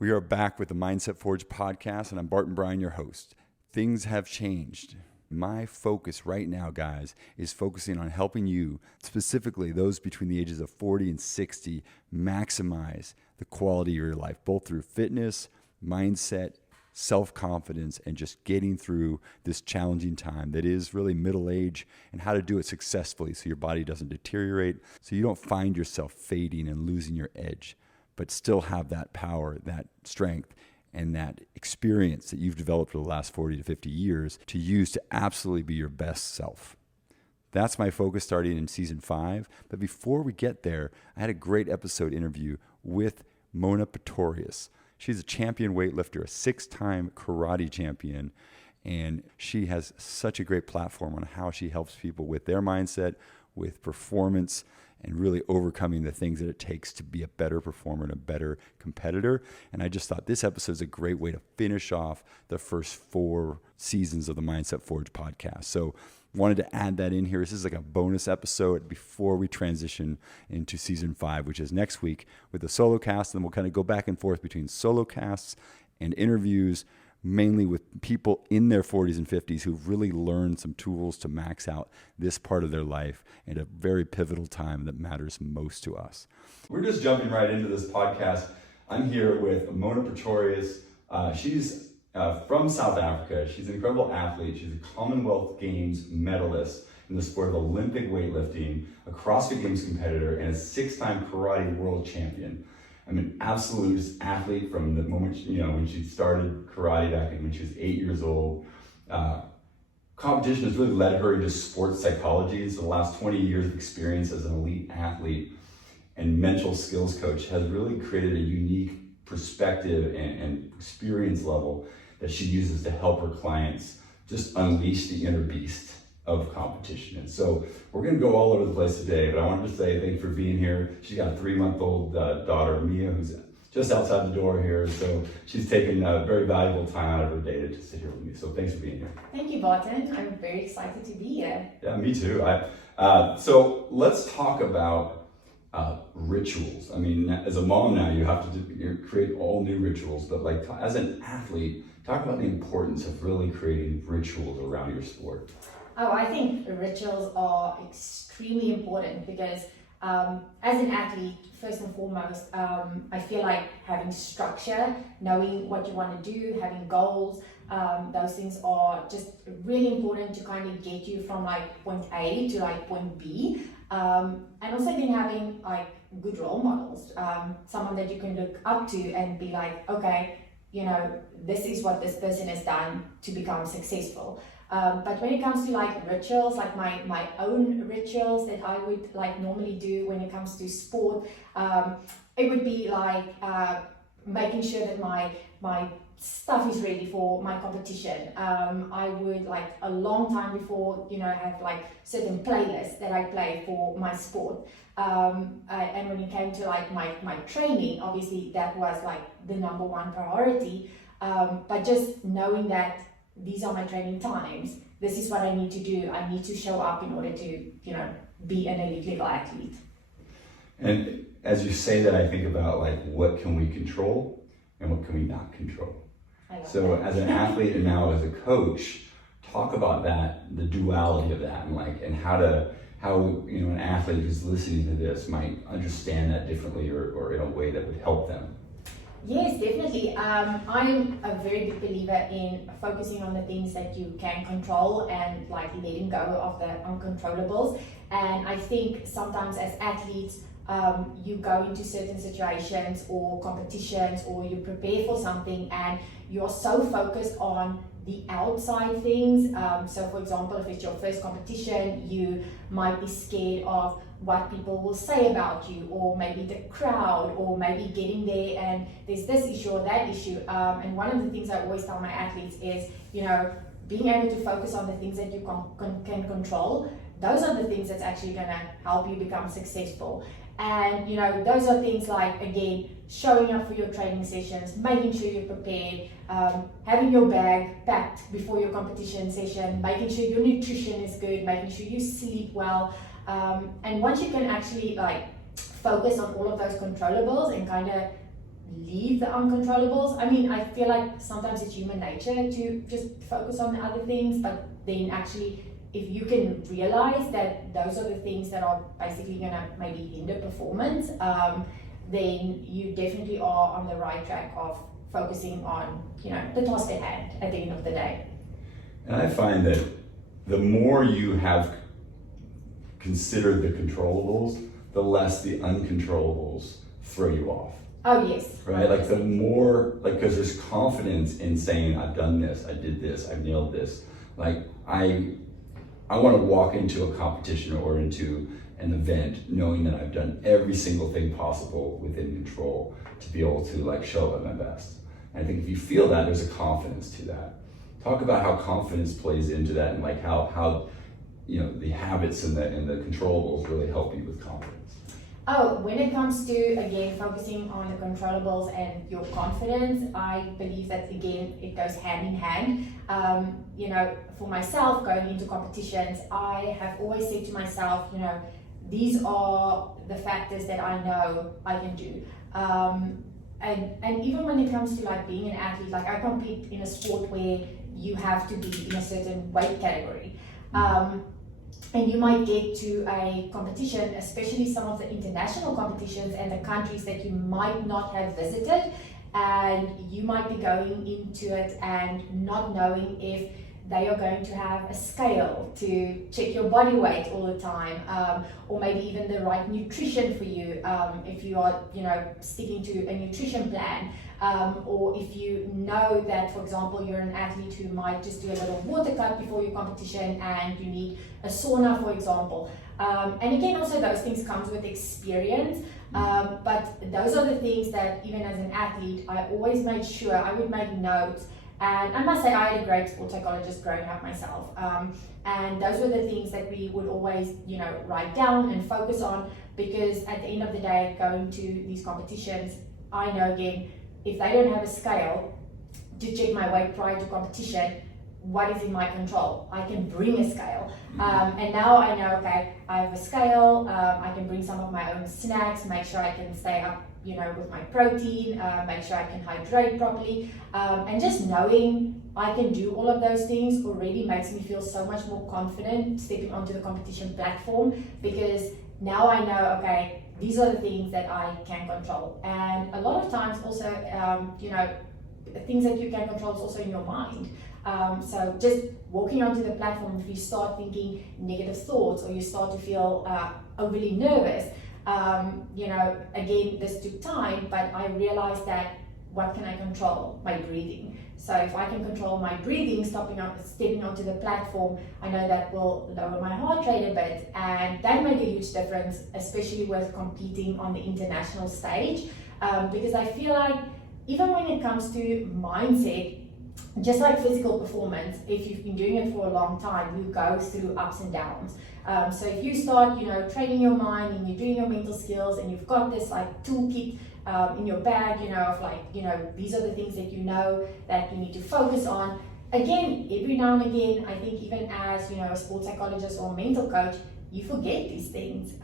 We are back with the Mindset Forge podcast, and I'm Barton Bryan, your host. Things have changed. My focus right now, guys, is focusing on helping you, specifically those between the ages of 40 and 60, maximize the quality of your life, both through fitness, mindset, self-confidence, and just getting through this challenging time that is really middle age, and how to do it successfully so your body doesn't deteriorate, so you don't find yourself fading and losing your edge, but still have that power, that strength, and that experience that you've developed for the last 40 to 50 years to use to absolutely be your best self. That's my focus starting in season 5. But before we get there, I had a great episode interview with Mona Pretorius. She's a champion weightlifter, a 6-time karate champion, and she has such a great platform on how she helps people with their mindset, with performance, and really overcoming the things that it takes to be a better performer and a better competitor. And I just thought this episode is a great way to finish off the first 4 seasons of the Mindset Forge podcast. So wanted to add that in here. This is like a bonus episode before we transition into season 5, which is next week with the solo cast. And we'll kind of go back and forth between solo casts and interviews, mainly with people in their 40s and 50s who've really learned some tools to max out this part of their life at a very pivotal time that matters most to us. We're just jumping right into this podcast. I'm here with Mona Pretorius. She's from South Africa. She's an incredible athlete. She's a Commonwealth Games medalist in the sport of Olympic weightlifting, a CrossFit Games competitor, and a 6-time karate world champion. I'm an absolute athlete from the moment, when she started karate back when she was 8 years old. Competition has really led her into sports psychology. So the last 20 years of experience as an elite athlete and mental skills coach has really created a unique perspective and experience level that she uses to help her clients just unleash the inner beast of competition. And so we're going to go all over the place today, but I wanted to say thank you for being here. She's got a 3-month-old daughter, Mia, who's just outside the door here. So she's taken a very valuable time out of her day to just sit here with me. So thanks for being here. Thank you, Barton. I'm very excited to be here. Yeah, me too. So let's talk about rituals. I mean, as a mom now, you have to create all new rituals, but like as an athlete, talk about the importance of really creating rituals around your sport. Oh, I think rituals are extremely important because as an athlete, first and foremost, I feel like having structure, knowing what you want to do, having goals, those things are just really important to kind of get you from like point A to like point B. And also then having like good role models, someone that you can look up to and be like, okay, this is what this person has done to become successful. But when it comes to like rituals, like my own rituals that I would like normally do when it comes to sport, it would be like making sure that my stuff is ready for my competition. I would like a long time before, have like certain playlists that I play for my sport. And when it came to like my training, obviously that was like the number one priority. But just knowing that these are my training times, this is what I need to do. I need to show up in order to, be an elite level athlete. And as you say that, I think about like, what can we control and what can we not control? So as an athlete and now as a coach, talk about that, the duality of that, and how an athlete who's listening to this might understand that differently or in a way that would help them. Yes, definitely. I'm a very big believer in focusing on the things that you can control and like letting go of the uncontrollables. And I think sometimes as athletes, you go into certain situations or competitions or you prepare for something and you're so focused on the outside things. So for example, if it's your first competition, you might be scared of what people will say about you, or maybe the crowd, or maybe getting there and there's this issue or that issue. And one of the things I always tell my athletes is, being able to focus on the things that you can control. Those are the things that's actually going to help you become successful. And those are things like, again, showing up for your training sessions, making sure you're prepared, having your bag packed before your competition session, making sure your nutrition is good, making sure you sleep well. And once you can actually focus on all of those controllables and kind of leave the uncontrollables. I mean, I feel like sometimes it's human nature to just focus on the other things, but then actually, if you can realize that those are the things that are basically going to maybe hinder performance, then you definitely are on the right track of focusing on, the task at hand at the end of the day. And I find that the more you have considered the controllables, the less the uncontrollables throw you off. Oh, yes. Right? Like the more, because there's confidence in saying, I've done this, I did this, I've nailed this. Like I want to walk into a competition or into an event knowing that I've done every single thing possible within control to be able to show up at my best. And I think if you feel that, there's a confidence to that. Talk about how confidence plays into that, and how the habits and the controllables really help you with confidence. Oh, when it comes to, again, focusing on the controllables and your confidence, I believe that, again, it goes hand in hand. For myself, going into competitions, I have always said to myself, these are the factors that I know I can do. And even when it comes to being an athlete, I compete in a sport where you have to be in a certain weight category. And you might get to a competition, especially some of the international competitions and the countries that you might not have visited, and you might be going into it and not knowing if they are going to have a scale to check your body weight all the time, or maybe even the right nutrition for you, if you are, sticking to a nutrition plan, or if you know that, for example, you're an athlete who might just do a little water cut before your competition and you need a sauna, for example. And again, also those things comes with experience, but those are the things that even as an athlete, I always made sure I would make notes. And I must say, I had a great sports psychologist growing up myself. And those were the things that we would always, write down and focus on, because at the end of the day, going to these competitions, I know, again, if they don't have a scale to check my weight prior to competition, what is in my control? I can bring a scale. And now I know, okay, I have a scale, I can bring some of my own snacks, make sure I can stay up with my protein, make sure I can hydrate properly, and just knowing I can do all of those things already makes me feel so much more confident stepping onto the competition platform, because now I know, okay, these are the things that I can control. And a lot of times also, things that you can control is also in your mind. So just walking onto the platform, if you start thinking negative thoughts or you start to feel overly nervous, again, this took time, but I realized that what can I control? My breathing. So if I can control my breathing, stepping onto the platform, I know that will lower my heart rate a bit, and that made a huge difference, especially with competing on the international stage, because I feel like even when it comes to mindset, just like physical performance, if you've been doing it for a long time, you go through ups and downs. So if you start, training your mind and you're doing your mental skills and you've got this toolkit in your bag, of these are the things that that you need to focus on. Again, every now and again, I think even as, a sports psychologist or a mental coach, you forget these things.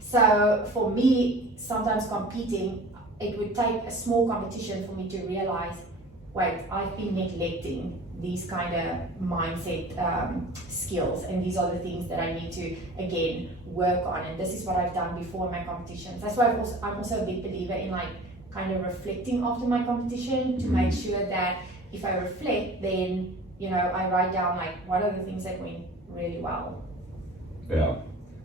So for me, sometimes competing, it would take a small competition for me to realize, wait, I've been neglecting these kind of mindset skills, and these are the things that I need to, again, work on. And this is what I've done before my competitions. That's why I'm also a big believer in kind of reflecting after my competition to make sure that if I reflect, then, I write down what are the things that went really well. Yeah,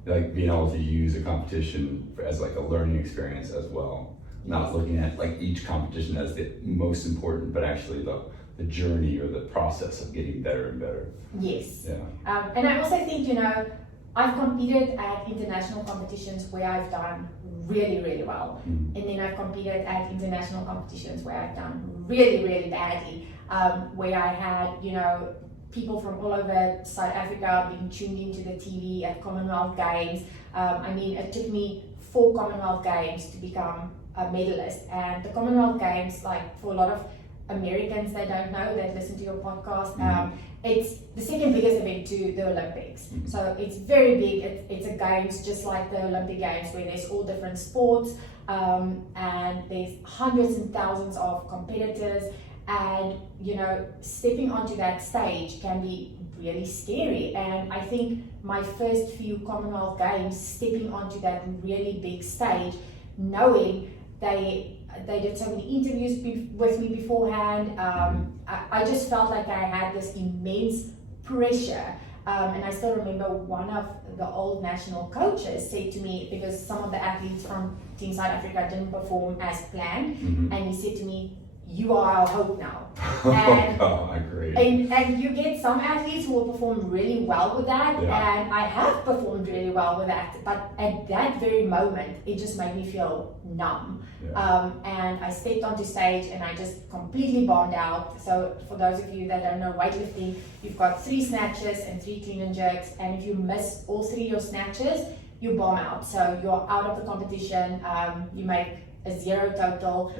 being able to use a competition as a learning experience as well. Not looking at each competition as the most important, but actually the journey or the process of getting better and better. Yes. Yeah. And I also think, I've competed at international competitions where I've done really, really well. And then I've competed at international competitions where I've done really, really badly, where I had, people from all over South Africa being tuned into the TV at Commonwealth Games. It took me 4 Commonwealth Games to become a medalist, and the Commonwealth Games, for a lot of Americans that don't know, that listen to your podcast, it's the second biggest event to the Olympics. So it's very big. It's a games just like the Olympic Games, where there's all different sports, and there's hundreds and thousands of competitors. And stepping onto that stage can be really scary. And I think my first few Commonwealth Games, stepping onto that really big stage, knowing they did so many interviews with me beforehand, I just felt like I had this immense pressure. And I still remember one of the old national coaches said to me, because some of the athletes from Team South Africa didn't perform as planned, and he said to me, "You are our hope now." And, I agree. And you get some athletes who will perform really well with that, and I have performed really well with that, but at that very moment, it just made me feel numb. And I stepped onto stage and I just completely bombed out. So for those of you that don't know weightlifting, you've got 3 snatches and 3 clean and jerks, and if you miss all 3 of your snatches, you bomb out. So you're out of the competition, you make a 0 total.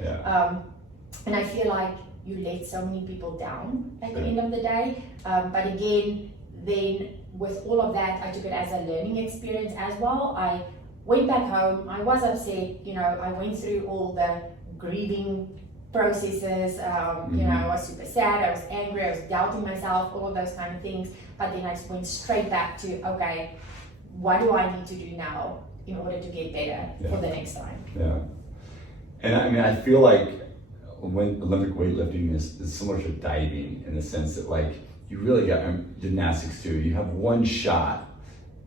And I feel like you let so many people down at the end of the day. But again, then with all of that, I took it as a learning experience as well. I went back home, I was upset, I went through all the grieving processes, I was super sad, I was angry, I was doubting myself, all of those kind of things. But then I just went straight back to, okay, what do I need to do now in order to get better for the next time? And I mean, I feel like when Olympic weightlifting is similar to diving, in the sense that, like, you really got gymnastics too. You have one shot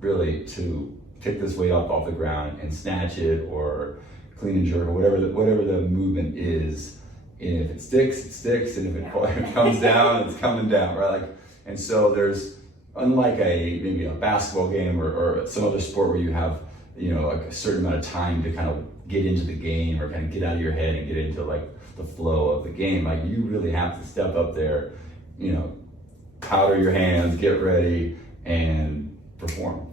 really to pick this weight up off the ground and snatch it, or clean and jerk, or whatever the movement is. And if it sticks, it sticks, and if it comes down, it's coming down, right? Like, and so there's, unlike maybe a basketball game or some other sport where you have like a certain amount of time to kind of get into the game, or kind of get out of your head and get into like the flow of the game. Like, you really have to step up there, powder your hands, get ready, and perform.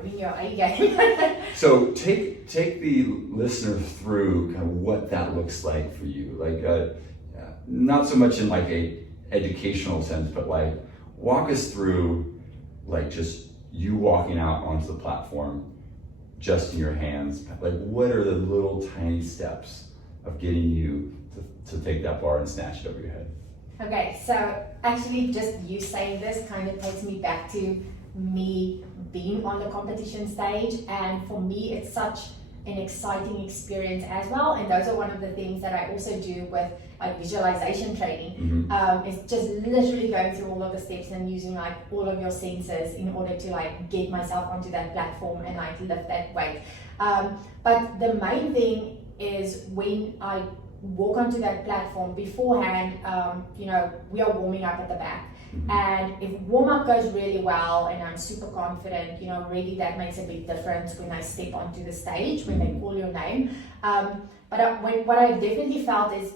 Bring your A game. So take the listener through kind of what that looks like for you. Like, not so much in like a educational sense, but like, walk us through like just you walking out onto the platform, just in your hands. Like, what are the little tiny steps of getting you to take that bar and snatch it over your head? Okay, so actually just you saying this kind of takes me back to me being on the competition stage, and for me it's such an exciting experience as well. And those are one of the things that I also do with like visualization training. It's just literally going through all of the steps and using like all of your senses in order to like get myself onto that platform and like lift that weight. But the main thing is when I walk onto that platform beforehand, we are warming up at the back. And if warm-up goes really well and I'm super confident, really that makes a big difference when I step onto the stage, when they call your name. But what I definitely felt is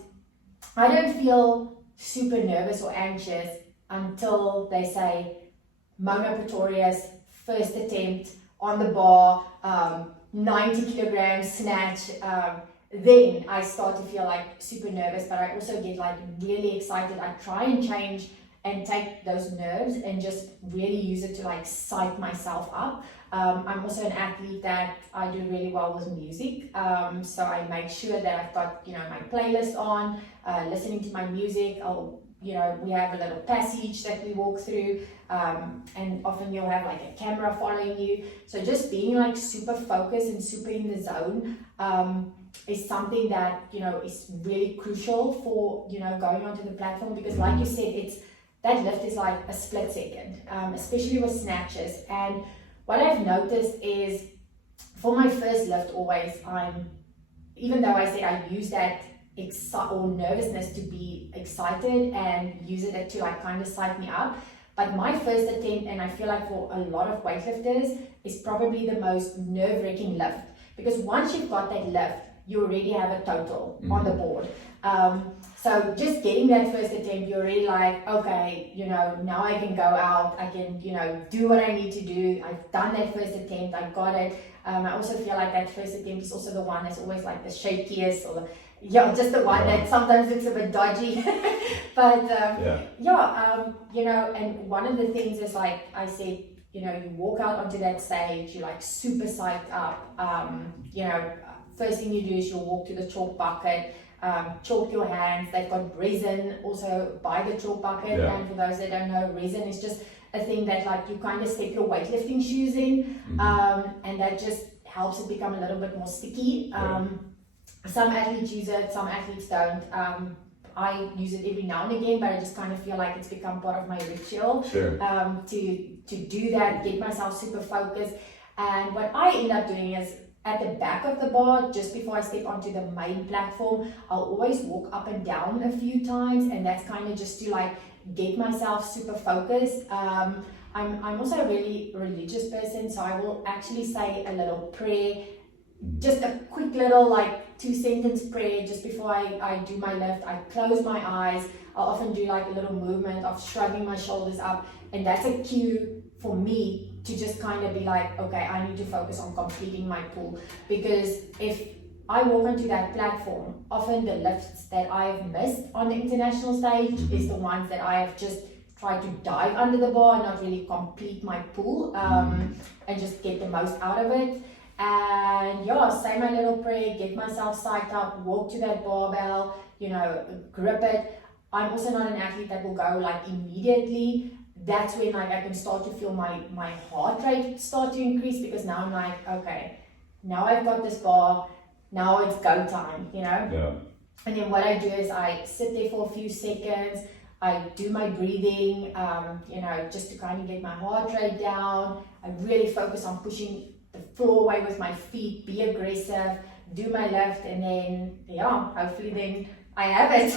I don't feel super nervous or anxious until they say Mona Pretorius, first attempt on the bar, 90 kilograms snatch. Then I start to feel like super nervous, but I also get like really excited. I try and change and take those nerves and just really use it to like psych myself up. I'm also an athlete that I do really well with music. So I make sure that I've got, my playlist on, listening to my music. We have a little passage that we walk through, and often you'll have like a camera following you. So just being like super focused and super in the zone, is something that, is really crucial for, going onto the platform, because like you said, that lift is like a split second, especially with snatches. And what I've noticed is for my first lift, always even though I said I use that or nervousness to be excited and use it to like kind of psych me up, but my first attempt, and I feel like for a lot of weightlifters, is probably the most nerve-wracking lift, because once you've got that lift, you already have a total on the board. So just getting that first attempt, you're really like, okay, now I can go out, I can, do what I need to do. I've done that first attempt, I got it. I also feel like that first attempt is also the one that's always like the shakiest, or Yeah, just the one that sometimes looks a bit dodgy. But you know, and one of the things is like I said, you know, you walk out onto that stage, you're like super psyched up. You know, first thing you do is you'll walk to the chalk bucket, chalk your hands. They've got resin also by the chalk bucket. Yeah. And for those that don't know, resin is just a thing that like you kind of step your weightlifting shoes in, and that just helps it become a little bit more sticky. Some athletes use it, some athletes don't. I use it every now and again, but I just kind of feel like it's become part of my ritual. Sure. To do that, get myself super focused. And what I end up doing is at the back of the bar, just before I step onto the main platform, I'll always walk up and down a few times, and that's kind of just to like get myself super focused. I'm also a really religious person, so I will actually say a little prayer, just a quick little like 2-sentence prayer just before I do my lift. I close my eyes. I'll often do like a little movement of shrugging my shoulders up, and that's a cue for me to just kind of be like, okay, I need to focus on completing my pull, because if I walk onto that platform, often the lifts that I have missed on the international stage is the ones that I have just tried to dive under the bar and not really complete my pull, and just get the most out of it. And yeah, say my little prayer, get myself psyched up, walk to that barbell, you know, grip it. I'm also not an athlete that will go like immediately. That's when like I can start to feel my heart rate start to increase, because now I'm like, okay, now I've got this bar, now it's go time, you know? Yeah. And then what I do is I sit there for a few seconds, I do my breathing, you know, just to kind of get my heart rate down. I really focus on pushing the floor away with my feet, be aggressive, do my lift, and then, yeah, hopefully then I have it.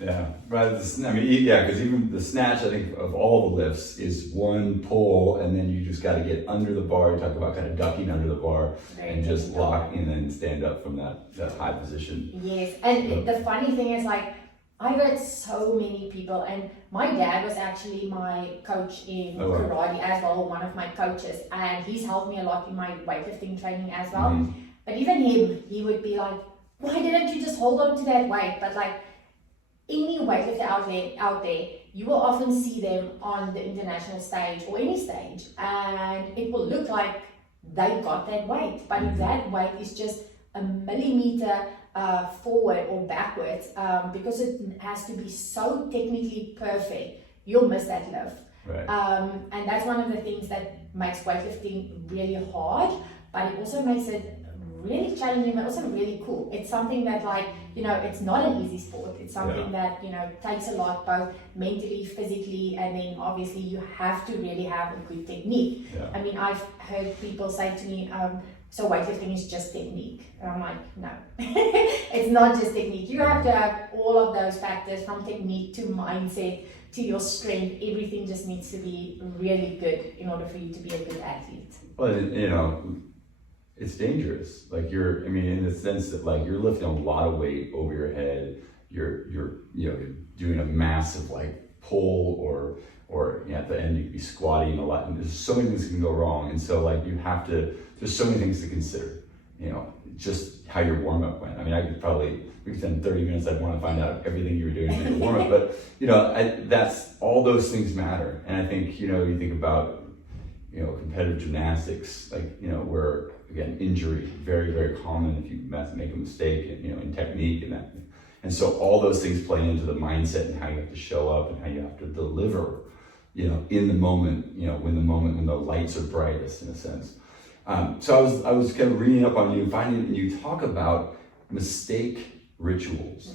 Yeah, right. I mean, yeah, because even the snatch, I think, of all the lifts is one pull, and then you just got to get under the bar. You talk about kind of ducking under the bar and just lock and then stand up from that high position. Yes, and the funny thing is, like, I've had so many people, and my dad was actually my coach in karate as well, one of my coaches, and he's helped me a lot in my weightlifting training as well. But even him, he would be like, why didn't you just hold on to that weight? But like, any weightlifter out there, you will often see them on the international stage or any stage, and it will look like they got that weight, but if that weight is just a millimeter forward or backwards, because it has to be so technically perfect, you'll miss that lift. Right. And that's one of the things that makes weightlifting really hard, but it also makes it really challenging, but also really cool. It's something that, like, you know, it's not an easy sport. It's something that, you know, takes a lot, both mentally, physically, and then obviously you have to really have a good technique. I mean, I've heard people say to me, so weightlifting is just technique. And I'm like, no, it's not just technique. You have to have all of those factors, from technique to mindset to your strength. Everything just needs to be really good in order for you to be a good athlete. Well, you know, it's dangerous. Like, I mean, in the sense that, like, you're lifting a lot of weight over your head. You're you know, doing a massive like pull, or you know, at the end you could be squatting a lot, and there's so many things that can go wrong. And so, like, there's so many things to consider. You know, just how your warm up went. I mean, we could spend 30 minutes. I'd want to find out everything you were doing in your warm up, but you know, that's all those things matter. And I think, you know, you think about, you know, competitive gymnastics, like, you know, where, again, injury, very, very common if you make a mistake, you know, in technique and that. And so all those things play into the mindset and how you have to show up and how you have to deliver, you know, in the moment, you know, when the lights are brightest, in a sense. So I was kind of reading up on you, and you talk about mistake rituals.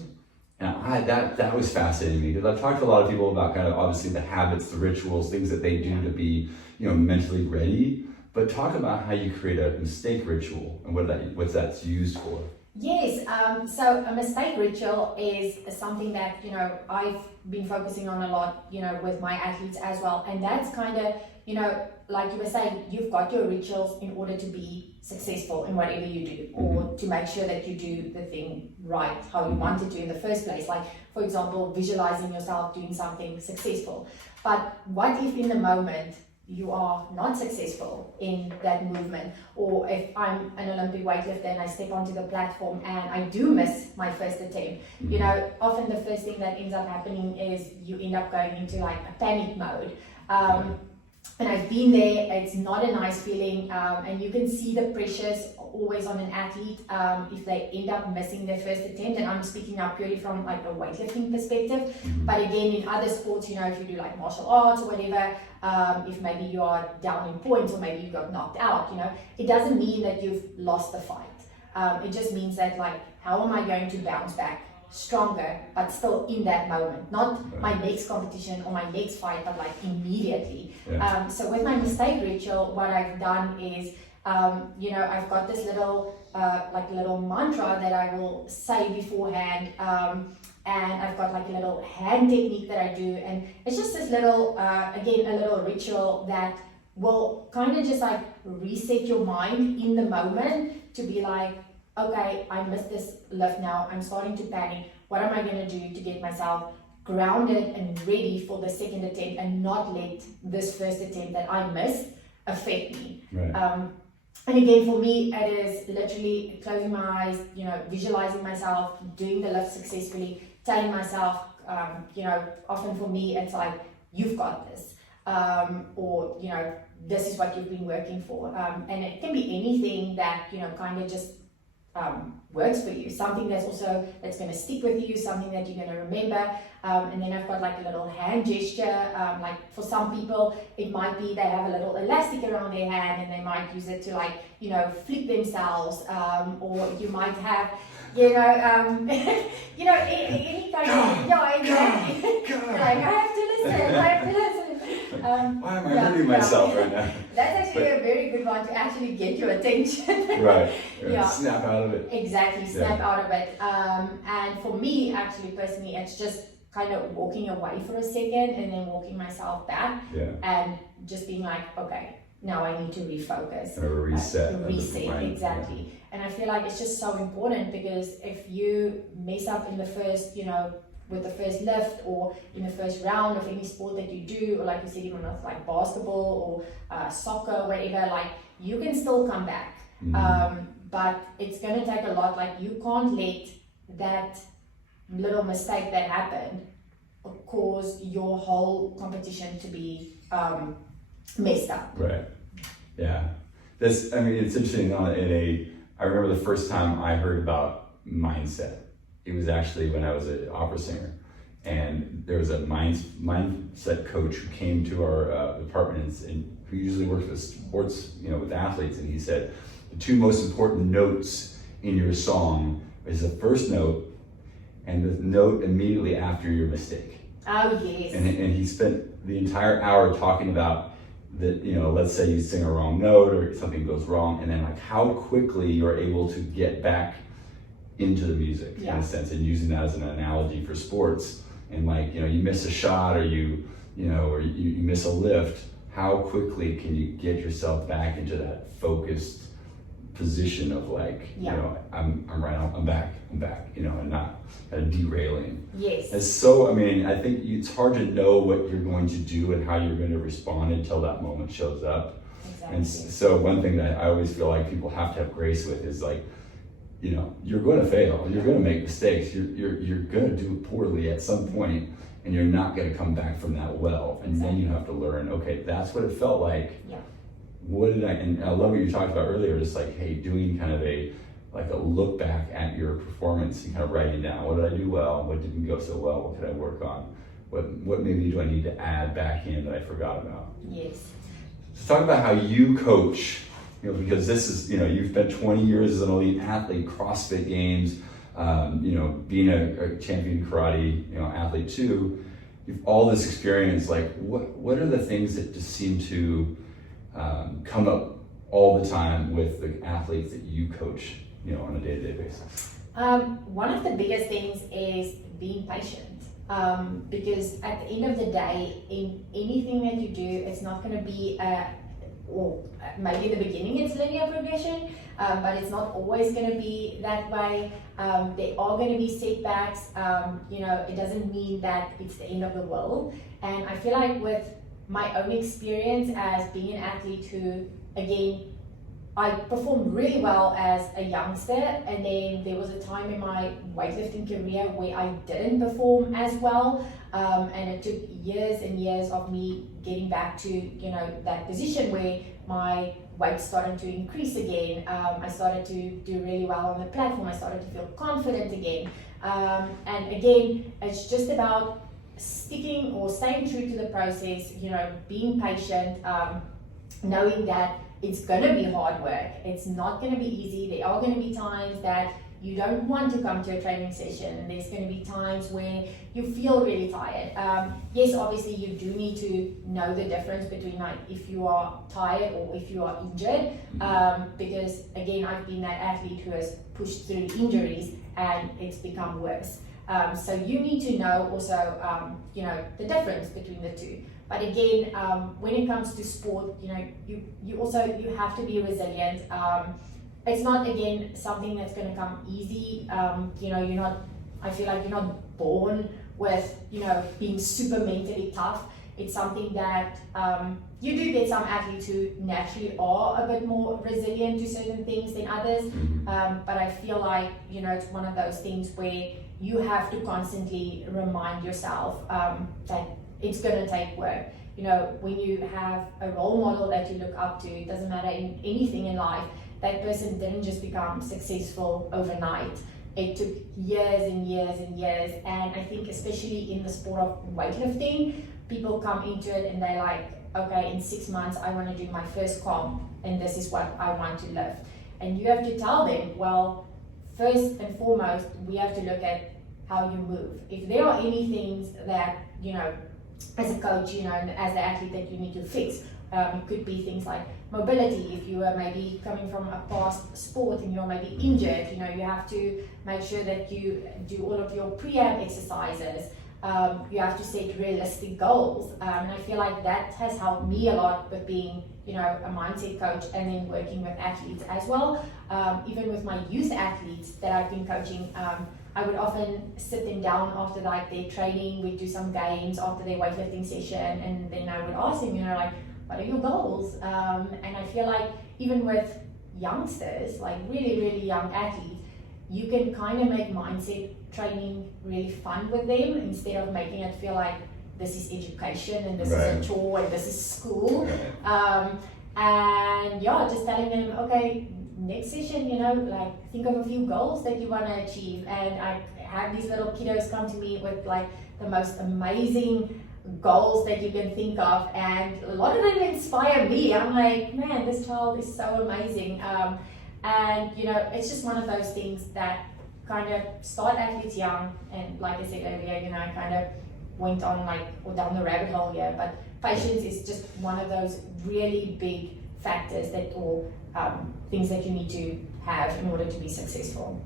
And that was fascinating to me, because I've talked to a lot of people about kind of obviously the habits, the rituals, things that they do to be, you know, mentally ready. But talk about how you create a mistake ritual and what that's used for. Yes, so a mistake ritual is something that, you know, I've been focusing on a lot, you know, with my athletes as well. And that's kind of, you know, like you were saying, you've got your rituals in order to be successful in whatever you do, or to make sure that you do the thing right, how you wanted to in the first place. Like, for example, visualizing yourself doing something successful. But what if in the moment you are not successful in that movement, or if I'm an Olympic weightlifter and I step onto the platform and I do miss my first attempt, you know, often the first thing that ends up happening is you end up going into like a panic mode. And I've been there, it's not a nice feeling, and you can see the pressures always on an athlete if they end up missing their first attempt, and I'm speaking now purely from like a weightlifting perspective, but again in other sports, you know, if you do like martial arts or whatever, if maybe you are down in points or maybe you got knocked out, you know, it doesn't mean that you've lost the fight. It just means that like, how am I going to bounce back stronger, but still in that moment, not my next competition or my next fight, but like immediately. So with my mistake ritual, what I've done is, you know, I've got this little little mantra that I will say beforehand, and I've got like a little hand technique that I do, and it's just this little again, a little ritual that will kind of just like reset your mind in the moment to be like, okay, I missed this lift now, I'm starting to panic. What am I going to do to get myself grounded and ready for the second attempt and not let this first attempt that I missed affect me? And again, for me, it is literally closing my eyes, you know, visualizing myself doing the lift successfully, telling myself, you know, often for me, it's like, you've got this, or, you know, this is what you've been working for. And it can be anything that, you know, kind of just works for you, something that's going to stick with you, something that you're going to remember. And then I've got like a little hand gesture, like for some people it might be they have a little elastic around their hand and they might use it to like, you know, flip themselves, or you might have, you know, you know, any kind of, yeah, exactly. Like I have to listen. Why am I hurting myself right now? That's actually a very good one to actually get your attention. Right. Yeah. Snap out of it. Exactly, snap out of it. And for me, actually, personally, it's just kind of walking away for a second and then walking myself back and just being like, okay, now I need to refocus. Or reset. Reset, exactly. Yeah. And I feel like it's just so important, because if you mess up in the first, you know, with the first lift or in the first round of any sport that you do, or like you said, even with like basketball or soccer, whatever, like you can still come back. But it's going to take a lot. Like you can't let that little mistake that happened cause your whole competition to be messed up. Right. Yeah. That's, I mean, it's interesting. I remember the first time I heard about mindset. It was actually when I was an opera singer, and there was a mindset coach who came to our department and who usually works with sports, you know, with athletes, and he said, the two most important notes in your song is the first note and the note immediately after your mistake. Oh, yes. And he spent the entire hour talking about that, you know, let's say you sing a wrong note or something goes wrong, and then like how quickly you're able to get back into the music in a sense, and using that as an analogy for sports. And like, you know, you miss a shot or you miss a lift, how quickly can you get yourself back into that focused position of like, you know, I'm back, you know, and not kind of derailing. Yes. And so, I mean, I think it's hard to know what you're going to do and how you're going to respond until that moment shows up. Exactly. And so one thing that I always feel like people have to have grace with is like, you know, you're going to fail, you're going to make mistakes, you're going to do it poorly at some point, and you're not going to come back from that well. And then you have to learn, okay, that's what it felt like. Yeah. What did and I love what you talked about earlier, just like, hey, doing kind of a look back at your performance and kind of writing down, what did I do well, what didn't go so well, what could I work on, what maybe do I need to add back in that I forgot about. Yes. So talk about how you coach. You know, because this is, you know, you've spent 20 years as an elite athlete, CrossFit Games, you know, being a champion karate, you know, athlete too. You've all this experience. Like, what are the things that just seem to come up all the time with the athletes that you coach, you know, on a day-to-day basis? One of the biggest things is being patient. Because at the end of the day, in anything that you do, it's not going to be or maybe in the beginning it's linear progression, but it's not always going to be that way. There are going to be setbacks. You know, it doesn't mean that it's the end of the world. And I feel like with my own experience as being an athlete who, again, I performed really well as a youngster, and then there was a time in my weightlifting career where I didn't perform as well, and it took years and years of me getting back to, you know, that position where my weight started to increase again. I started to do really well on the platform. I started to feel confident again, and again, it's just about sticking or staying true to the process, you know, being patient, knowing that it's going to be hard work. It's not going to be easy. There are going to be times that you don't want to come to a training session. There's going to be times where you feel really tired. Yes, obviously you do need to know the difference between like if you are tired or if you are injured, because again, I've been that athlete who has pushed through injuries and it's become worse. So you need to know also, you know, the difference between the two. But again, when it comes to sport, you know, you have to be resilient. It's not, again, something that's going to come easy. You know, I feel like you're not born with, you know, being super mentally tough. It's something that you do get some athletes who naturally are a bit more resilient to certain things than others. But I feel like, you know, it's one of those things where you have to constantly remind yourself that it's going to take work. You know, when you have a role model that you look up to, it doesn't matter in anything in life, that person didn't just become successful overnight. It took years and years and years. And I think especially in the sport of weightlifting, people come into it and they're like, okay, in 6 months, I want to do my first comp and this is what I want to lift. And you have to tell them, well, first and foremost, we have to look at how you move. If there are any things that, you know, as a coach, you know, and as an athlete that you need to fix, it could be things like mobility. If you are maybe coming from a past sport and you're maybe injured, you know, you have to make sure that you do all of your pre-ab exercises. You have to set realistic goals. And I feel like that has helped me a lot with being, you know, a mindset coach and then working with athletes as well. Even with my youth athletes that I've been coaching, I would often sit them down after like their training. We'd do some games after their weightlifting session, and then I would ask them, you know, like, what are your goals? And I feel like even with youngsters, like really, really young athletes, you can kind of make mindset training really fun with them instead of making it feel like this is education and this is a chore and this is school. And yeah, just telling them, okay, next session, you know, like think of a few goals that you want to achieve. And I have these little kiddos come to me with like the most amazing goals that you can think of, and a lot of them inspire me. I'm like, man, this child is so amazing. And you know, it's just one of those things that kind of start athletes young, and like I said earlier, you know, I kind of went on like or down the rabbit hole here, but patience is just one of those really big factors that or things that you need to have in order to be successful.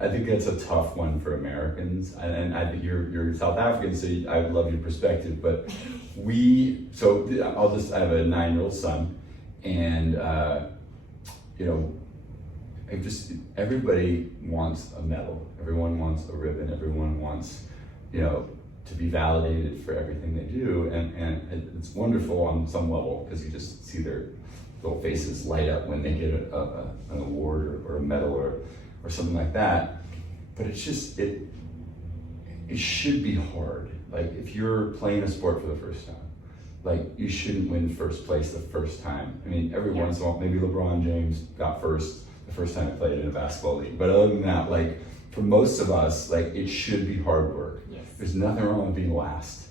I think that's a tough one for Americans, and I think you're South African, so I would love your perspective. But I have a 9-year-old son, and you know, everybody wants a medal, everyone wants a ribbon, everyone wants, you know, to be validated for everything they do, and it's wonderful on some level because you just see their little faces light up when they get an award or a medal or something like that. But it's just, it should be hard. Like if you're playing a sport for the first time, like you shouldn't win first place the first time. I mean, every once in a while, maybe LeBron James got first the first time he played in a basketball league. But other than that, like for most of us, like it should be hard work. Yes. There's nothing wrong with being last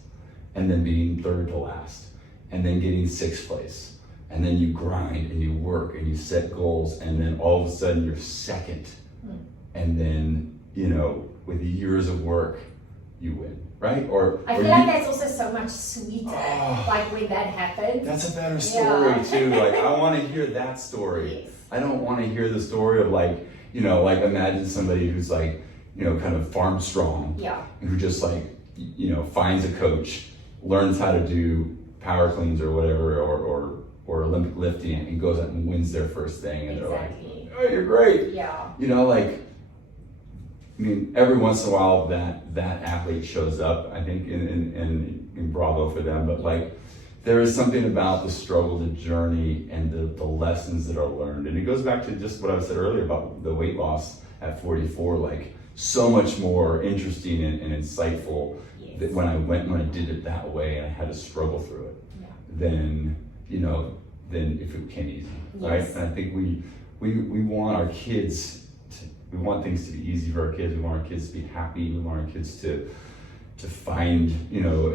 and then being third to last and then getting 6th place. And then you grind and you work and you set goals, and then all of a sudden you're second. And then, you know, with years of work, you win, right? I feel like that's also so much sweeter, like when that happens. That's a better story too. Like I want to hear that story. Yes. I don't want to hear the story of like, you know, like imagine somebody who's like, you know, kind of farm strong, and who just like, you know, finds a coach, learns how to do power cleans or whatever, or Olympic lifting, and goes out and wins their first thing, and they're like, oh, you're great. Yeah. You know, like, I mean, every once in a while that athlete shows up, I think, in bravo for them, but like there is something about the struggle, the journey, and the lessons that are learned. And it goes back to just what I said earlier about the weight loss at 44, like so much more interesting and insightful that when I did it that way and I had to struggle through it, than if it came easy, right? And I think we want our kids we want things to be easy for our kids. We want our kids to be happy. We want our kids to find,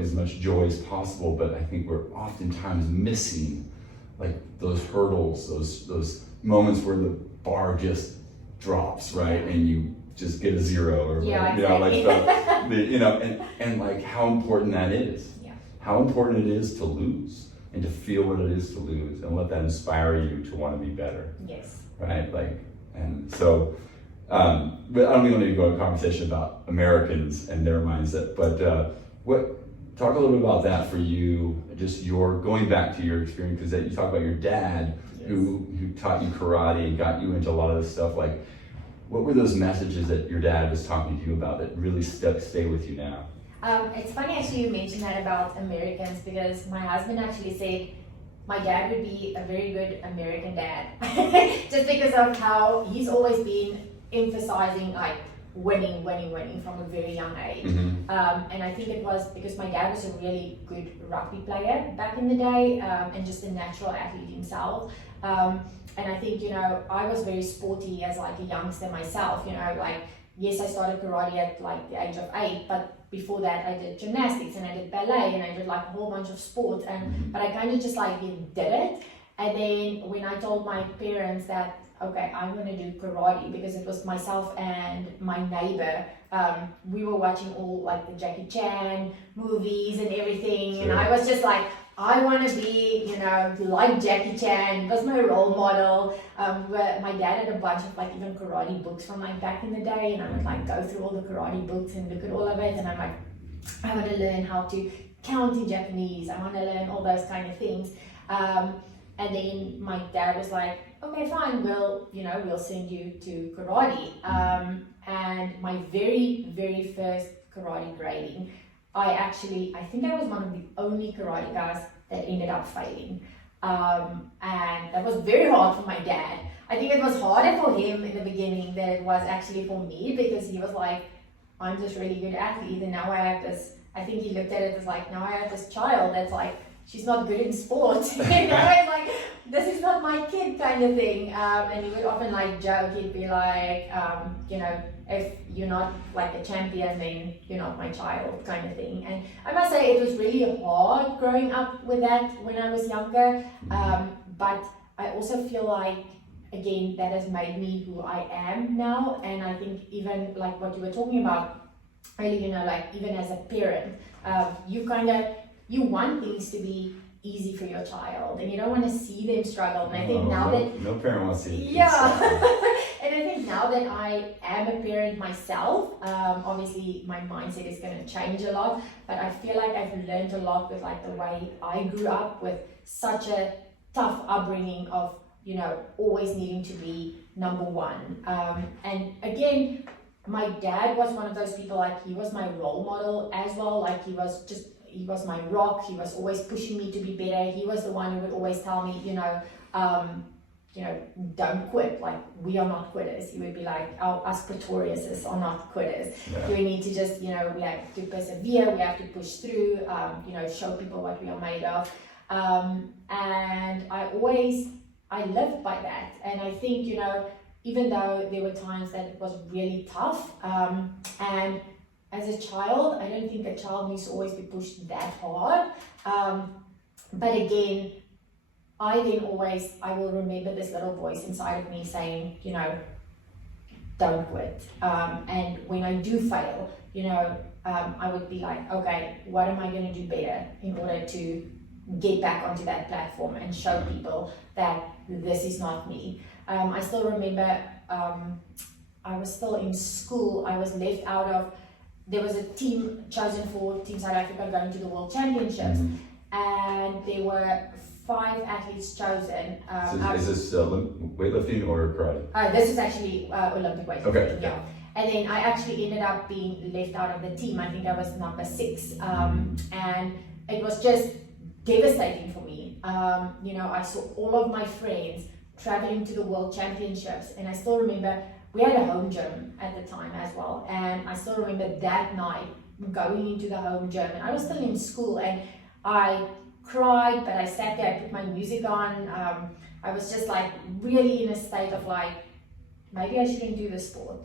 as much joy as possible. But I think we're oftentimes missing like those hurdles, those moments where the bar just drops, right? And you just get a zero or and like how important that is. Yeah. How important it is to lose and to feel what it is to lose and let that inspire you to want to be better. Yes. Right? And so but I don't even need to go into a conversation about Americans and their mindset, but talk a little bit about that for you, just going back to your experience, because you talk about your dad who taught you karate and got you into a lot of this stuff. Like, what were those messages that your dad was talking to you about that really stay with you now? It's funny actually you mentioned that about Americans, because my husband actually said my dad would be a very good American dad just because of how he's always been emphasizing like winning from a very young age. Mm-hmm. And I think it was because my dad was a really good rugby player back in the day, and just a natural athlete himself. And I think, I was very sporty as like a youngster myself, yes, I started karate at like the age of 8, but before that I did gymnastics and I did ballet and I did like a whole bunch of sports, but I kind of just like did it. And then when I told my parents that, okay, I'm going to do karate, because it was myself and my neighbor, we were watching all like the Jackie Chan movies and everything, sure. And I was just like, I want to be, like Jackie Chan. He was my role model. My dad had a bunch of like even karate books from like back in the day, and I would like go through all the karate books and look at all of it, and I'm like, I want to learn how to count in Japanese. I want to learn all those kind of things. And then my dad was like, okay, fine, we'll send you to karate. And my very, very first karate grading, I think I was one of the only karate guys that ended up failing. And that was very hard for my dad. I think it was harder for him in the beginning than it was actually for me, because he was like, I'm just really good athlete, and now I have this, I think he looked at it as like, now I have this child that's like, she's not good in sports, it's like, this is not my kid kind of thing. And he would often like joke, he'd be like, if you're not like a champion, then you're not my child kind of thing. And I must say it was really hard growing up with that when I was younger. But I also feel like, again, that has made me who I am now. And I think even like what you were talking about earlier, like even as a parent, you want things to be easy for your child, and you don't want to see them struggle. And I think no parent wants to see and I think now that I am a parent myself, obviously my mindset is going to change a lot, but I feel like I've learned a lot with like the way I grew up with such a tough upbringing of always needing to be number one. And again, my dad was one of those people, like he was my role model as well. Like he was my rock. He was always pushing me to be better. He was the one who would always tell me, don't quit. Like, we are not quitters. He would be like, us Pretoriuses are not quitters. Yeah. We need to just, we have to persevere. We have to push through, show people what we are made of. And I lived by that. And I think, even though there were times that it was really tough, and as a child, I don't think a child needs to always be pushed that hard. But again, I will remember this little voice inside of me saying, don't quit. And when I do fail, I would be like, okay, what am I going to do better in order to get back onto that platform and show people that this is not me. I still remember I was still in school. I was left out of, there was a team chosen for Team South Africa going to the World Championships, and there were 5 athletes chosen. Is this weightlifting or karate? This is actually Olympic weightlifting. Okay. Yeah. And then I actually ended up being left out of the team. I think I was number 6, and it was just devastating for me. I saw all of my friends traveling to the World Championships, and I still remember we had a home gym at the time as well, and I still remember that night going into the home gym, and I was still in school, and I cried, but I sat there, I put my music on. I was just like really in a state of like, maybe I shouldn't do this sport.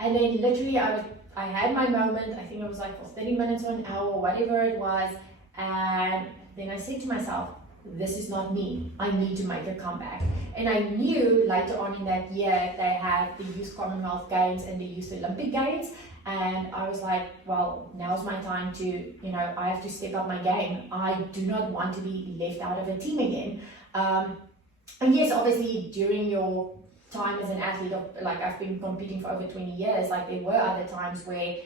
And then literally I had my moment, I think it was like for 30 minutes or an hour, whatever it was, and then I said to myself, this is not me, I need to make a comeback. And I knew later on in that year they had the Youth Commonwealth Games and the Youth Olympic Games, and I was like, well, now's my time to, I have to step up my game. I do not want to be left out of a team again. And yes, obviously during your time as an athlete, like I've been competing for over 20 years, like there were other times where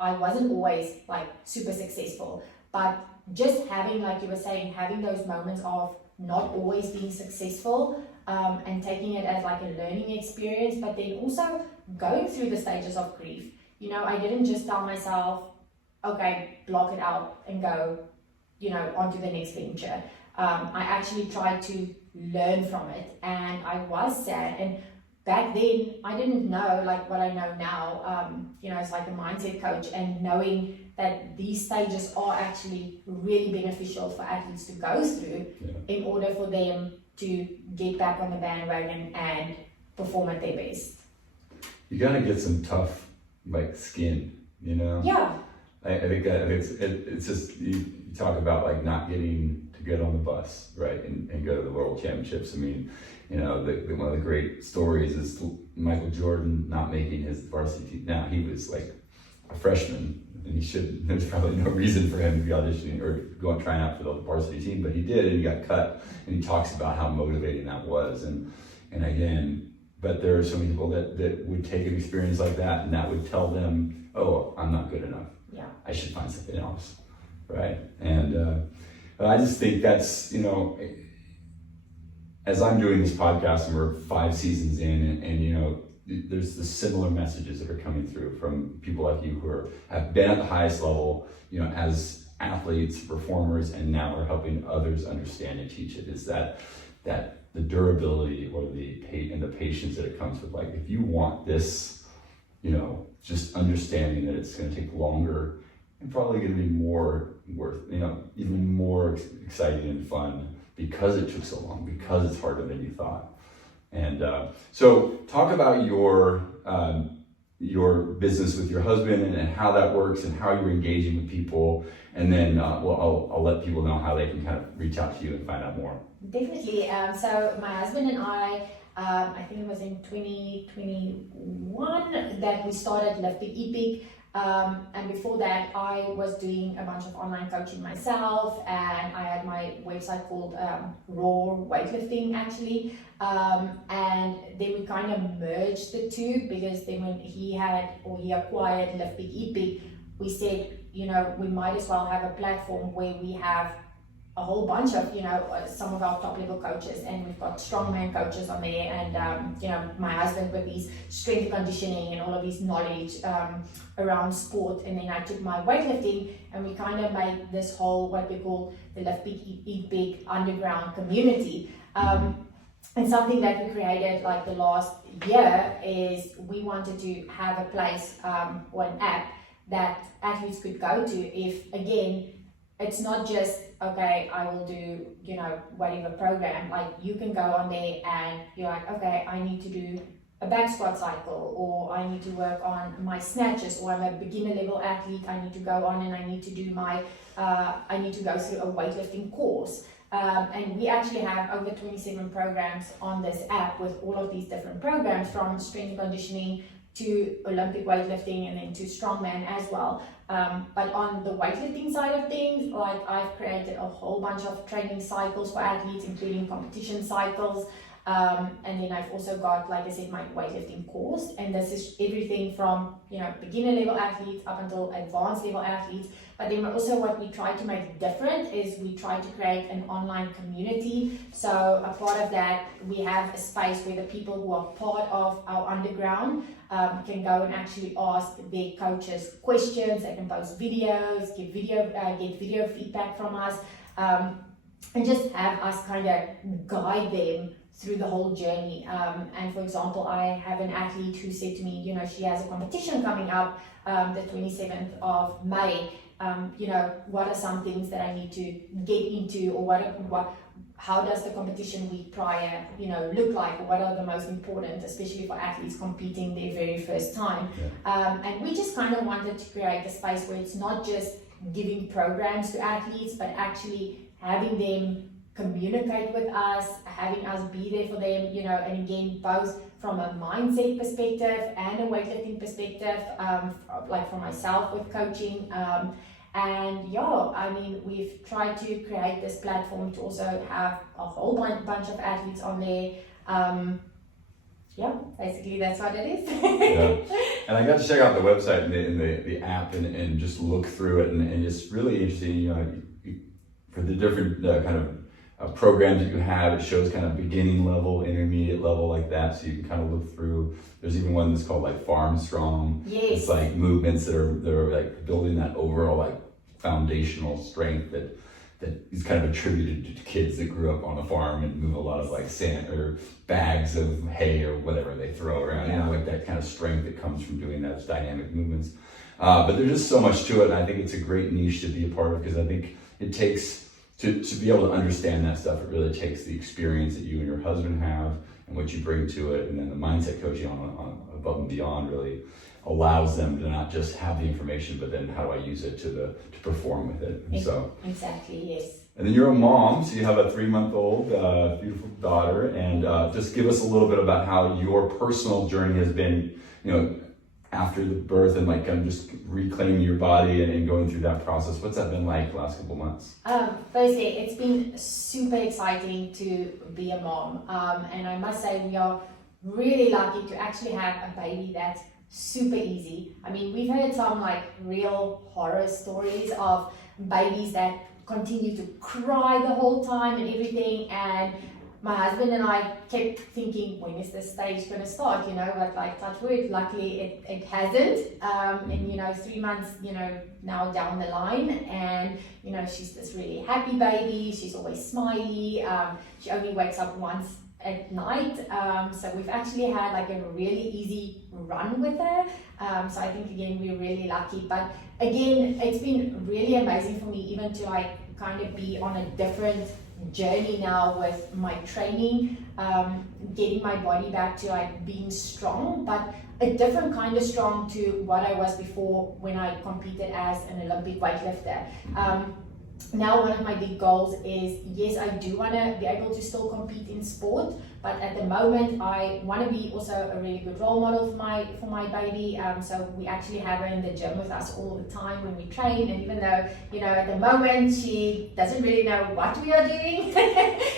I wasn't always like super successful, but just having, like you were saying, having those moments of not always being successful, and taking it as like a learning experience, but then also going through the stages of grief. I didn't just tell myself, okay, block it out and go, on to the next venture. I actually tried to learn from it, and I was sad. And back then, I didn't know like what I know now, as like a mindset coach, and knowing that these stages are actually really beneficial for athletes to go through in order for them to get back on the bandwagon and perform at their best. You gotta get some tough like skin, Yeah. I think that it's just you talk about like not getting to get on the bus, right, and go to the World Championships. I mean, one of the great stories is Michael Jordan not making his varsity team. Now he was like a freshman, and he shouldn't. There's probably no reason for him to be auditioning or going trying out for the varsity team, but he did, and he got cut. And he talks about how motivating that was, and again. But there are some people that would take an experience like that, and that would tell them, oh, I'm not good enough. Yeah. I should find something else, right? And I just think that's, as I'm doing this podcast, and we're 5 seasons in, and there's the similar messages that are coming through from people like you who have been at the highest level, as athletes, performers, and now are helping others understand and teach it, is that the durability or the patience that it comes with. Like, if you want this, just understanding that it's going to take longer and probably going to be more even more exciting and fun because it took so long, because it's harder than you thought. And so talk about your business with your husband and how that works and how you're engaging with people. And then I'll let people know how they can kind of reach out to you and find out more. Definitely. So my husband and I think it was in 2021 that we started Olympic Epic. And before that, I was doing a bunch of online coaching myself, and I had my website called Raw Weightlifting actually. And then we kind of merged the two, because then when he acquired Olympic Epic, we said, we might as well have a platform where we have a whole bunch of, some of our top level coaches, and we've got strongman coaches on there, and, my husband with his strength and conditioning and all of his knowledge around sport. And then I took my weightlifting, and we kind of made this whole, what we call the Lift Big, Eat Big underground community. And something that we created like the last year is we wanted to have a place or an app that athletes could go to if, again, it's not just, okay, I will do, whatever program. Like, you can go on there and you're like, okay, I need to do a back squat cycle, or I need to work on my snatches, or I'm a beginner level athlete, I need to go on and I need to do I need to go through a weightlifting course. And we actually have over 27 programs on this app with all of these different programs, from strength and conditioning to Olympic weightlifting, and then to strongman as well. But on the weightlifting side of things, like, I've created a whole bunch of training cycles for athletes, including competition cycles. And then I've also got, like I said, my weightlifting course, and this is everything from, beginner level athletes up until advanced level athletes. But then also what we try to make different is we try to create an online community. So a part of that, we have a space where the people who are part of our underground can go and actually ask their coaches questions. They can post videos, get video feedback from us. and just have us kind of guide them through the whole journey. And for example, I have an athlete who said to me, you know, she has a competition coming up the 27th of May. You know, what are some things that I need to get into, or how does the competition week prior, you know, look like, or what are the most important, especially for athletes competing their very first time. And we just kind of wanted to create a space where it's not just giving programs to athletes, but actually having them communicate with us, having us be there for them, you know, and again, both from a mindset perspective and a weightlifting perspective, like for myself with coaching. And yeah, I mean, we've tried to create this platform to also have a whole bunch of athletes on there. Yeah, basically that's what it is. Yeah. And I got to check out the website and the app and just look through it, and it's really interesting, you know, for the different kind of programs that you have. It shows kind of beginning level, intermediate level, like that, so you can kind of look through. There's even one that's called like Farm Strong. Yes. It's like movements that are like building that overall like foundational strength that is kind of attributed to kids that grew up on a farm and move a lot of like sand or bags of hay or whatever they throw around. You know, like that kind of strength that comes from doing those dynamic movements. But there's just so much to it, and I think it's a great niche to be a part of, because I think it takes, to be able to understand that stuff, it really takes the experience that you and your husband have and what you bring to it, and then the mindset coaching on above and beyond really allows them to not just have the information, but then how do I use it to perform with it. And so exactly, yes. And then you're a mom, so you have a 3-month-old beautiful daughter, and just give us a little bit about how your personal journey has been, you know, after the birth, and like kind of just reclaiming your body and going through that process. What's that been like the last couple months? Firstly, it's been super exciting to be a mom, and I must say we are really lucky to actually have a baby that's super easy. I mean, we've heard some like real horror stories of babies that continue to cry the whole time and everything, and my husband and I kept thinking, when is this stage going to start, you know, but like touch wood, luckily it hasn't, and you know, 3 months, you know, now down the line, and you know, she's this really happy baby, she's always smiley, she only wakes up once at night, so we've actually had like a really easy run with her, so I think again we're really lucky. But again, it's been really amazing for me even to like kind of be on a different journey now with my training, getting my body back to like being strong, but a different kind of strong to what I was before when I competed as an Olympic weightlifter. Now one of my big goals is, yes, I do want to be able to still compete in sport, but at the moment I want to be also a really good role model for my baby. So we actually have her in the gym with us all the time when we train, and even though, you know, at the moment she doesn't really know what we are doing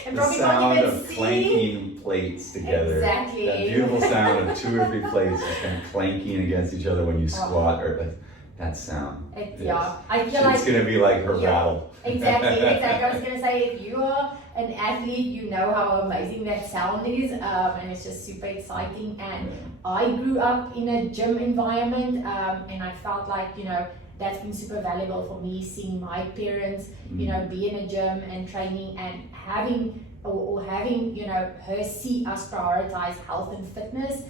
and the probably sound not even of see. clanking plates together. Exactly. That beautiful sound of 2 or 3 plates just kind of clanking against each other when you squat, or that sound. Yeah, I feel like it's going to be like her battle. Exactly. I was going to say, if you are an athlete, you know how amazing that sound is, and it's just super exciting. And I grew up in a gym environment, and I felt like, you know, that's been super valuable for me, seeing my parents, you know, be in a gym and training, and having, you know, her see us prioritize health and fitness.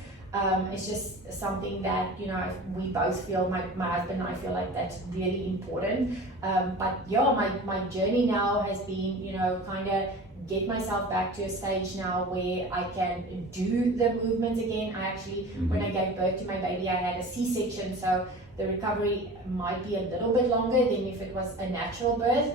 It's just something that, you know, we both feel, my husband and I feel like that's really important. But yeah, my journey now has been, you know, kind of get myself back to a stage now where I can do the movements again. I actually, when I gave birth to my baby, I had a C-section, so the recovery might be a little bit longer than if it was a natural birth.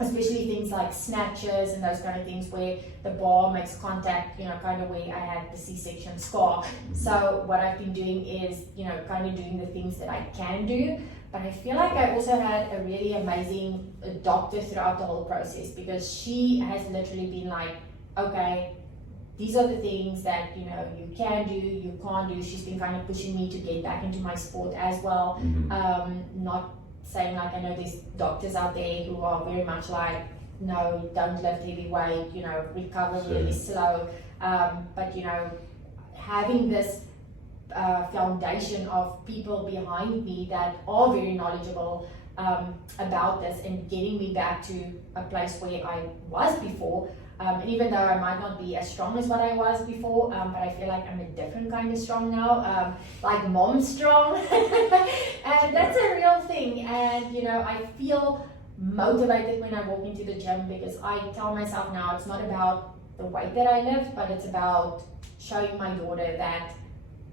Especially things like snatches and those kind of things where the bar makes contact, you know, kind of where I had the C-section scar. So what I've been doing is, you know, kind of doing the things that I can do. But I feel like I also had a really amazing doctor throughout the whole process, because she has literally been like, okay, these are the things that, you know, you can do, you can't do. She's been kind of pushing me to get back into my sport as well. Not saying like, I know there's doctors out there who are very much like, no, don't lift heavy weight, you know, recover really slow. But you know, having this foundation of people behind me that are very knowledgeable, about this and getting me back to a place where I was before. And even though I might not be as strong as what I was before, but I feel like I'm a different kind of strong now, like mom strong. And that's a real thing. And, you know, I feel motivated when I walk into the gym, because I tell myself now it's not about the weight that I lift, but it's about showing my daughter that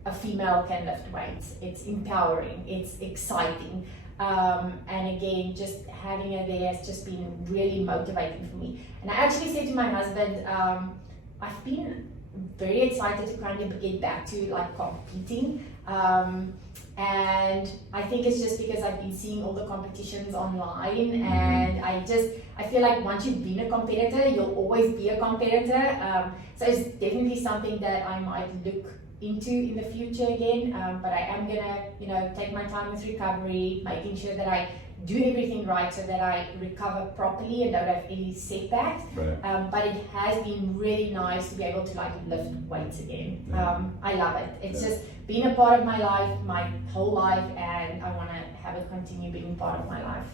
a female can lift weights. It's empowering, it's exciting. And again, just having her there has just been really motivating for me. And I actually said to my husband, I've been very excited to kind of get back to like competing. And I think it's just because I've been seeing all the competitions online, and I feel like once you've been a competitor, you'll always be a competitor. So it's definitely something that I might look into in the future again, but I am gonna, you know, take my time with recovery, making sure that I do everything right so that I recover properly and don't have any setbacks. Right. But it has been really nice to be able to like lift weights again. I love it. It's just been a part of my life, my whole life, and I want to have it continue being part of my life.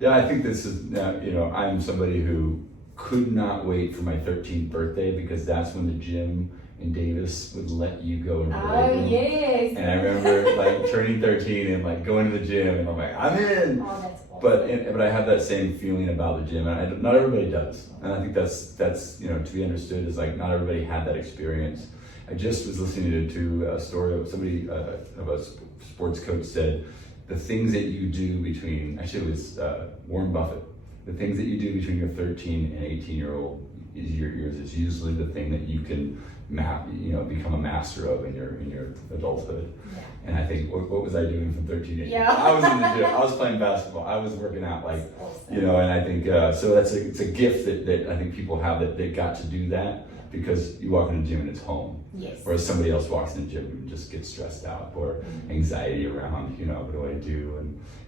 Yeah, I think this is, you know, I'm somebody who could not wait for my 13th birthday, because that's when the gym in Davis would let you go into the weight room. Yes. And I remember like turning 13 and like going to the gym, and I'm like, I'm in. Oh, that's awesome. But I have that same feeling about the gym, and not everybody does. And I think that's you know, to be understood, is like not everybody had that experience. I just was listening to a story of somebody, of a sports coach said, the things that you do between, actually it was Warren Buffett, the things that you do between your 13 and 18-year-old years is usually the thing that you can become a master of in your adulthood. Yeah. And I think, what was I doing from 13 to 18? Yeah. I was in the gym, I was playing basketball, I was working out, like, you know, and I think, so it's a gift that I think people have, that they got to do that, because you walk in the gym and it's home. Yes. Whereas somebody else walks in the gym and just gets stressed out, or anxiety around, you know, what do I do?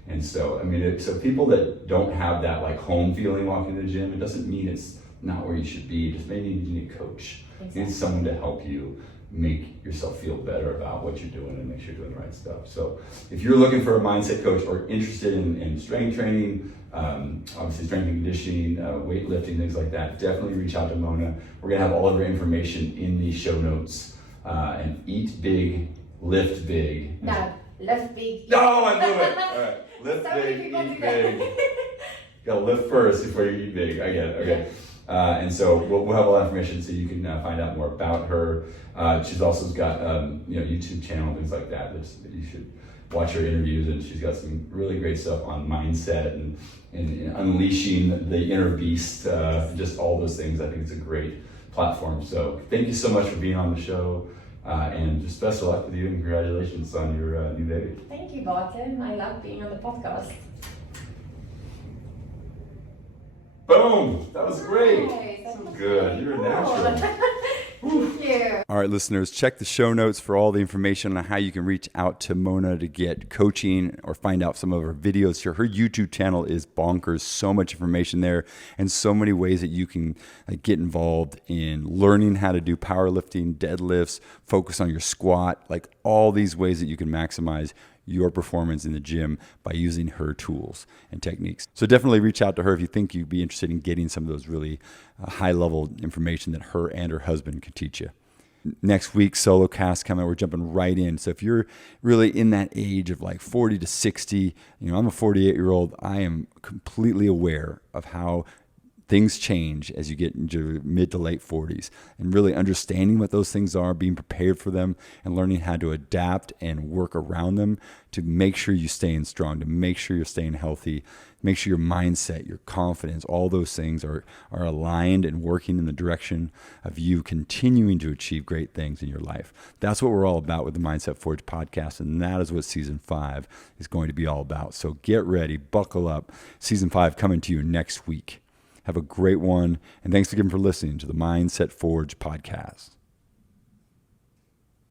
And so, I mean, so people that don't have that like home feeling walking to the gym, it doesn't mean it's not where you should be. Just maybe you need a coach. Exactly. You need someone to help you make yourself feel better about what you're doing and make sure you're doing the right stuff. So if you're looking for a mindset coach, or interested in strength training, obviously strength and conditioning, weightlifting, things like that, definitely reach out to Mona. We're gonna have all of her information in the show notes. And eat big, lift big. No, lift big. No, I blew it. All right, lift So big, many eat big. You gotta lift first before you eat big. I get it. Okay. And so we'll have all that information, so you can find out more about her. She's also got YouTube channel, things like that you should watch her interviews, and she's got some really great stuff on mindset and unleashing the inner beast, just all those things. I think it's a great platform. So thank you so much for being on the show, and just best of luck with you, and congratulations on your new baby. Thank you, Barton. I love being on the podcast. Boom! That was great. Nice. That was Good. really You're cool. a natural. Thank you. All right, listeners, check the show notes for all the information on how you can reach out to Mona to get coaching or find out some of her videos here. Her YouTube channel is bonkers. So much information there, and so many ways that you can get involved in learning how to do powerlifting, deadlifts, focus on your squat, like all these ways that you can maximize your performance in the gym by using her tools and techniques. So definitely reach out to her if you think you'd be interested in getting some of those really high-level information that her and her husband can teach you. Next week, solo cast coming. We're jumping right in. So if you're really in that age of like 40 to 60, I'm a 48-year-old. I am completely aware of how things change as you get into mid to late 40s, and really understanding what those things are, being prepared for them, and learning how to adapt and work around them to make sure you're staying strong, to make sure you're staying healthy, make sure your mindset, your confidence, all those things are aligned and working in the direction of you continuing to achieve great things in your life. That's what we're all about with the Mindset Forge podcast, and that is what season 5 is going to be all about. So get ready, buckle up. Season 5 coming to you next week. Have a great one, and thanks again for listening to the Mindset Forge podcast.